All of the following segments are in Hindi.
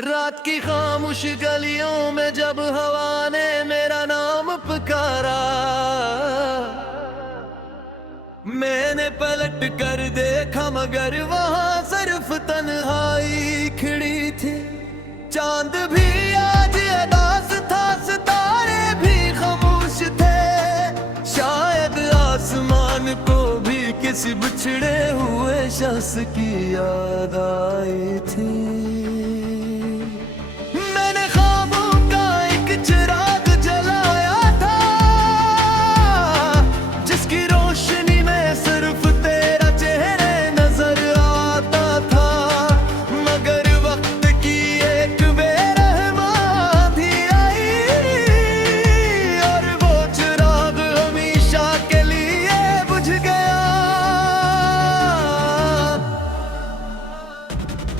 रात की खामोश गलियों में जब हवा ने मेरा नाम पुकारा, मैंने पलट कर देखा मगर वहां सिर्फ तन्हाई खड़ी थी। चांद भी आज उदास था, सितारे भी खामोश थे। शायद आसमान को भी किसी बिछड़े हुए शख्स की याद आई थी।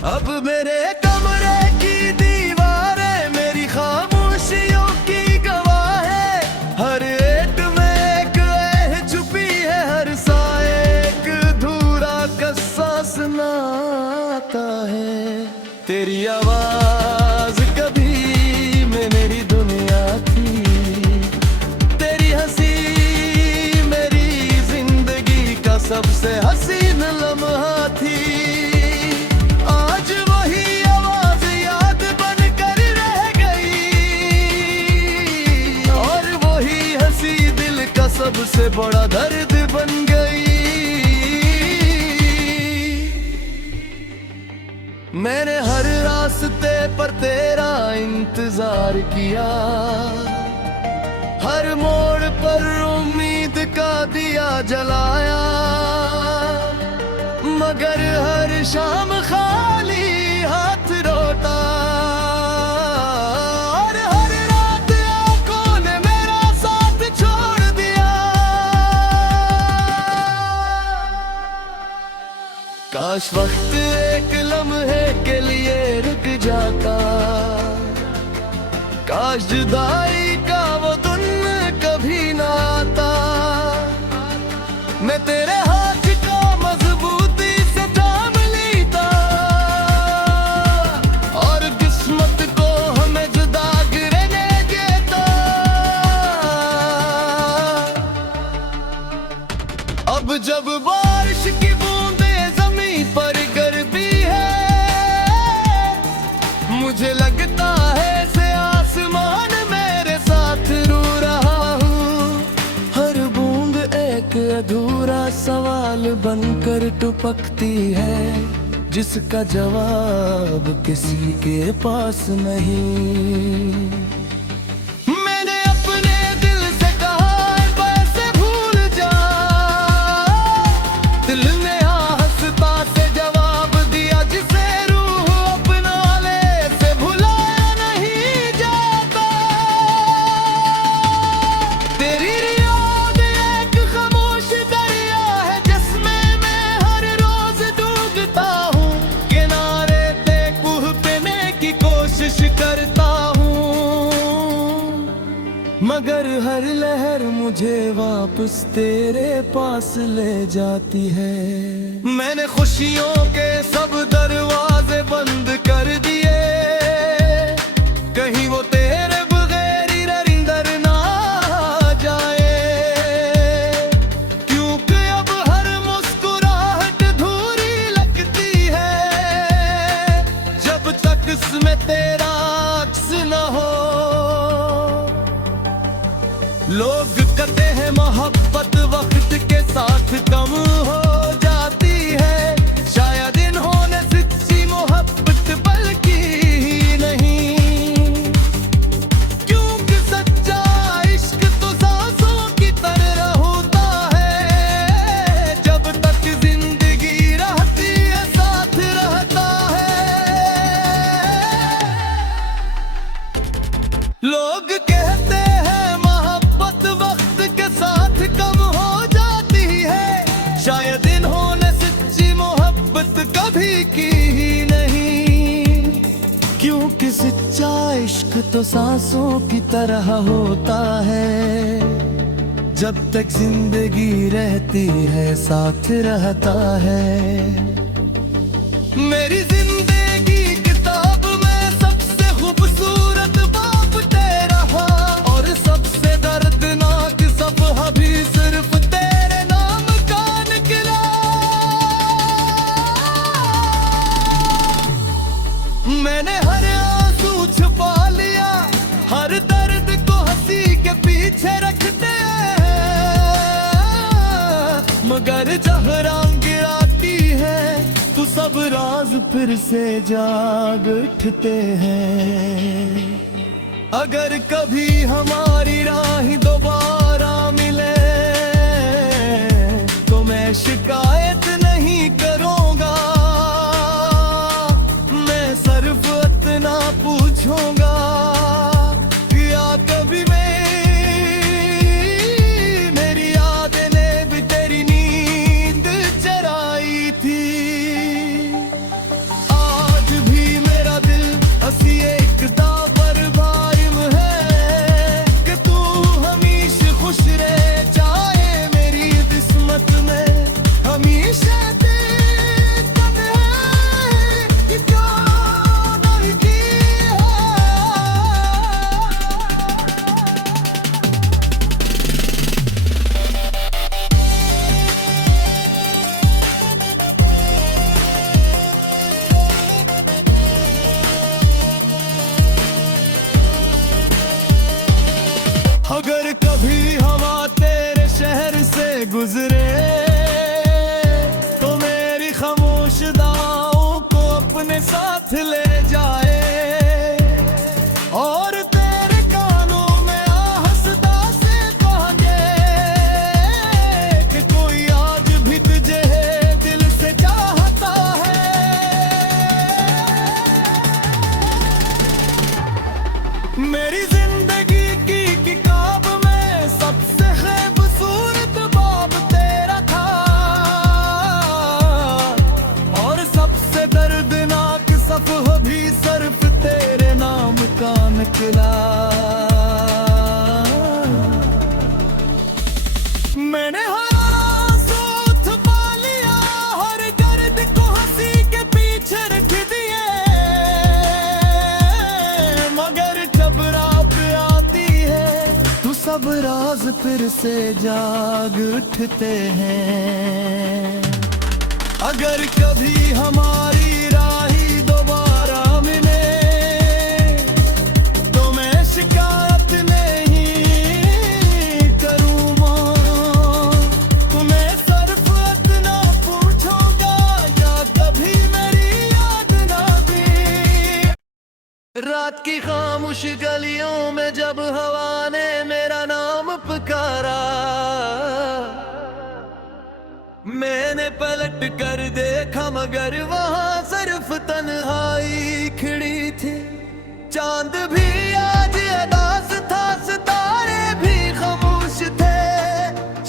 अब मेरे कमरे की दीवारें मेरी खामोशियों की गवाह है। हर एक में एक ऐ छुपी है, हर साए एक अधूरा कस्सा सुनाता है। तेरी आवाज कभी में मेरी दुनिया थी, तेरी हंसी मेरी जिंदगी का सबसे हसीन लम्हा थी। सबसे बड़ा दर्द बन गई। मैंने हर रास्ते पर तेरा इंतजार किया, हर मोड़ पर उम्मीद का दिया जलाया, मगर हर शाम खाली हाथ रोता। काश वक्त एक लम्हे के लिए रुक जाता, काश जुदाई का वो दिन कभी ना आता। मैं तेरे हाथ को मजबूती से थाम लेता और किस्मत को हमें जुदा गिरने देता। अब जब बारिश की पर गर्मी है, मुझे लगता है से आसमान मेरे साथ रो रहा हूँ। हर बूंद एक अधूरा सवाल बनकर टपकती है, जिसका जवाब किसी के पास नहीं। करता हूँ मगर हर लहर मुझे वापस तेरे पास ले जाती है। मैंने खुशियों के सब दरवाजे बंद कर दिए, कहीं वो तेरे बगैर इधर ना जाए। क्योंकि अब हर मुस्कुराहट अधूरी लगती है, जब तक इसमें तेरा न हो। लोग कहते हैं मोहब्बत वक्त के साथ कम हो जाती है, शायद इन्होंने सच्ची मोहब्बत बल्कि ही नहीं। क्योंकि सच्चा इश्क तो सांसों की तरह होता है, जब तक जिंदगी रहती है साथ रहता है। लोग कहते हैं मोहब्बत वक्त के साथ कम हो जाती है, शायद इन्होंने सच्ची मोहब्बत कभी की ही नहीं। क्योंकि सच्चा इश्क तो सांसों की तरह होता है, जब तक जिंदगी रहती है साथ रहता है। मेरी जिंदगी किताब में सब मैंने हर आंसू छुपा लिया, हर दर्द को हंसी के पीछे रखते हैं, मगर जब रात गिराती है तो सब राज फिर से जाग उठते हैं। अगर कभी हमारी राह दोबारा मिले तो मैं शिकायत नहीं करूंगा, मैं सिर्फ इतना पूछूंगा क्या कभी मेरी यादें ने भी तेरी नींद चराई थी। आज भी मेरा दिल हंसी एक दावर भाइम है कि तू हमेशा खुश रहे, चाहे मेरी किस्मत में हमेशा अगर कभी हवा तेरे शहर से गुजरे तो मेरी खामोश दाओं को अपने साथ ले जाए, और तेरे कानों में आहस्ता से कहे कि कोई आज भी तुझे दिल से चाहता है। मेरी जिंदगी की किताब में सबसे खूबसूरत बाब तेरा था, और सबसे दर्दनाक सफ़हा भी सिर्फ तेरे नाम का निकला। मैंने हर आंसू छुपा लिया, हर दर्द को हंसी के पीछे रख दिए, मगर जब रात आती है तो सब राज फिर से जाग उठते हैं। अगर कभी हमारी राही दोबारा मिले तो मैं शिकायत नहीं करूँगा, तो मैं सिर्फ इतना पूछूंगा या कभी मेरी याद ना दी। रात की खामोश गलियों में जब हवा ने मेरा नाम पुकारा, मैंने पलट कर देखा मगर वहां सिर्फ तन्हाई खड़ी थी। चांद भी आज उदास था, सितारे भी खामोश थे,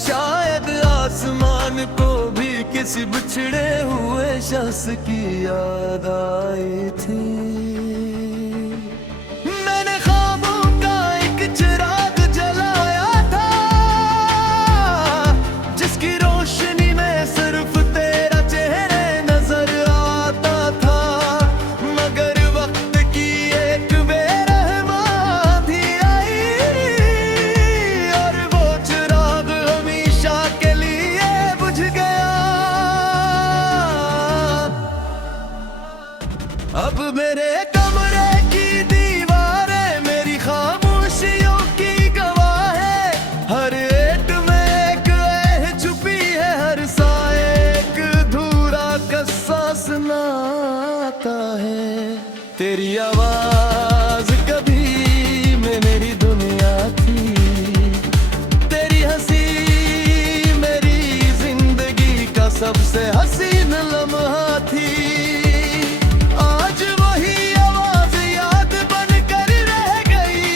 शायद आसमान को भी किसी बिछड़े हुए शख्स की याद आई थी। मैंने ख्वाबों का एक चिराग जलाया था, जिसकी रोशनी में सिर्फ तेरा चेहरा नजर आता था, मगर वक्त की एक बेरहमा भी आई, और वो चिराग हमेशा के लिए बुझ गया। अब मेरे कमरे की दीवारें मेरी खामोशियों की गवाह है, हर एक में एक ऐह छुपी है, हर साए एक अधूरा किस्सा सुनाता है। तेरी आवाज कभी में मेरी दुनिया थी, तेरी हंसी मेरी जिंदगी का सबसे हसीन लम्हा थी। आज वही आवाज याद बनकर रह गई,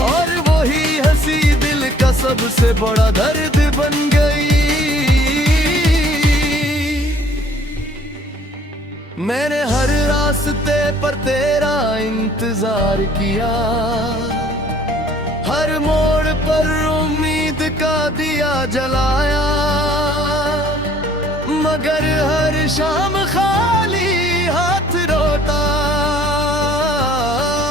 और वही हंसी दिल का सबसे बड़ा दर्द बन गई। मैंने हर रास्ते पर तेरा इंतजार किया, हर मोड़ पर उम्मीद का दिया जलाया, मगर हर शाम खाली हाथ रोता,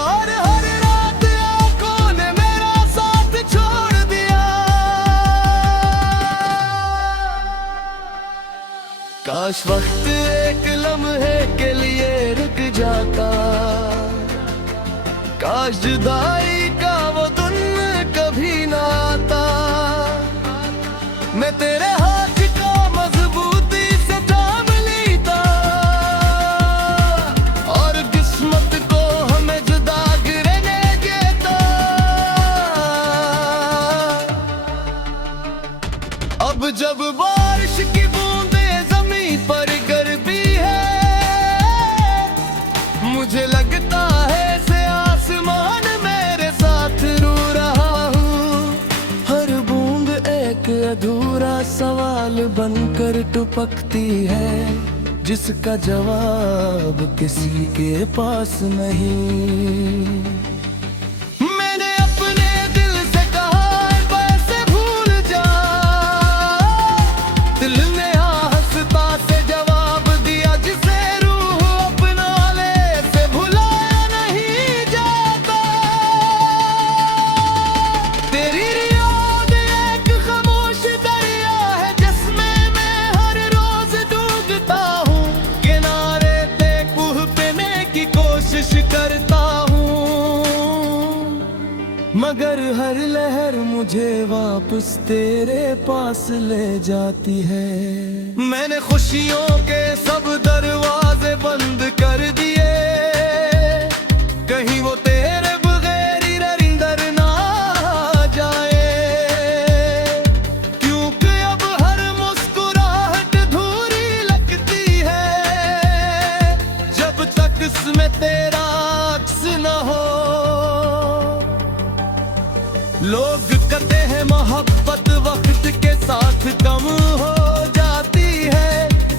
और हर रात आंखों ने मेरा साथ छोड़ दिया। काश वक्त एक लम्हे के लिए काश जुदाई का वो दिन कभी ना आता। मैं तेरे हाथ को मजबूती से थाम लेता और किस्मत को हमें जुदा रहने देता। अब जब बारिश की बूंदें जमीन पर गिरती है, मुझे लगता है से आसमान मेरे साथ रो रहा हूँ। हर बूंद एक अधूरा सवाल बनकर टपकती है, जिसका जवाब किसी के पास नहीं। मैंने अपने दिल से कहा वैसे भूल जा, दिल ने हंसता से जवाब दिया जिसे रूह अपना ले से भुलाया नहीं जाता। तेरी याद एक खामोश दरिया है जिसमें मैं हर रोज डूबता हूँ। किनारे पे पहुंचने की कोशिश करता हूँ, मगर हर लहर मुझे वापस तेरे पास ले जाती है। मैंने खुशियों के सब दरवाजे बंद कर दिए, कहीं वो तेरे बगैर अंदर ना आ जाए। क्योंकि अब हर मुस्कुराहट अधूरी लगती है, जब तक इसमें तेरा अक्स न हो। लोग कहते हैं मोहब्बत वक्त के साथ कम हो जाती है,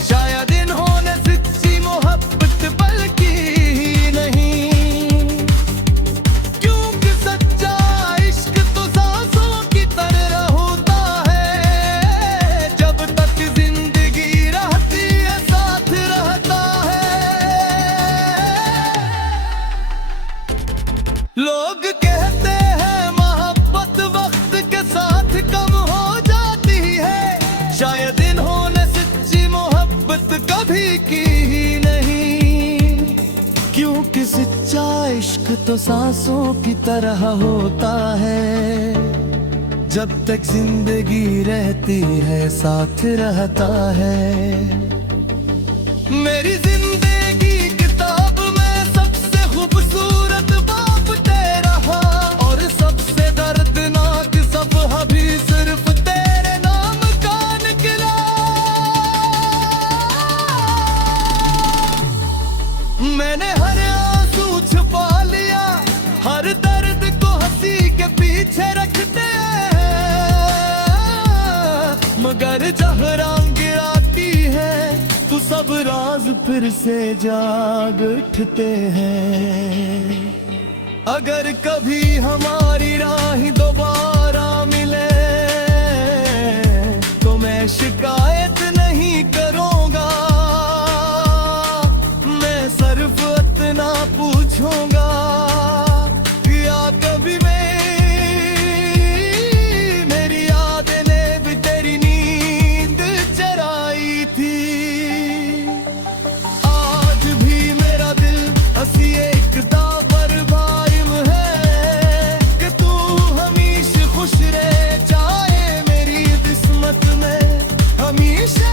शायद इन्होंने सच्ची मोहब्बत बल्कि ही नहीं। क्योंकि सच्चा इश्क तो सांसों की तरह होता है, जब तक जिंदगी रहती है साथ रहता है। लोग कहते हैं मोहब्बत वक्त के साथ कम हो जाती है, शायद इन्होंने सच्ची मोहब्बत कभी की ही नहीं। क्योंकि सच्चा इश्क तो सांसों की तरह होता है, जब तक जिंदगी रहती है साथ रहता है। मेरी जिंदगी किताब में सबसे खूबसूरत बाप तेरा, और सबसे दर्दनाक सफ़हा भी सिर्फ तेरे नाम का निकला। मैंने हर आंसू छुपा लिया, हर दर्द को हंसी के पीछे रखते हैं, मगर जब रात गिराती है तो सब राज फिर से जाग उठते हैं। अगर कभी हमारी राह दोबारा मिले तो मैं शिकायत नहीं करूंगा, मैं सिर्फ इतना पूछूंगा क्या कभी मेरी यादें ने भी तेरी नींद चराई थी। आज भी मेरा दिल हंसी एक दावर भाइम है कि तू हमेशा खुश रहे, चाहे मेरी किस्मत में हमेशा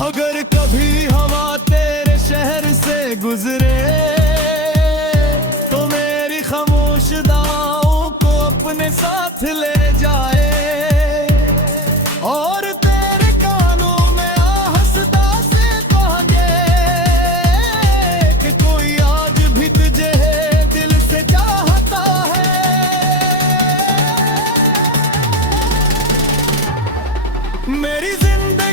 अगर कभी हवा तेरे शहर से गुजरे तो मेरी खामोश दाओं को अपने साथ ले जाए, और तेरे कानों में आहस्ता से कहे कि कोई आज भी तुझे दिल से चाहता है। मेरी जिंदगी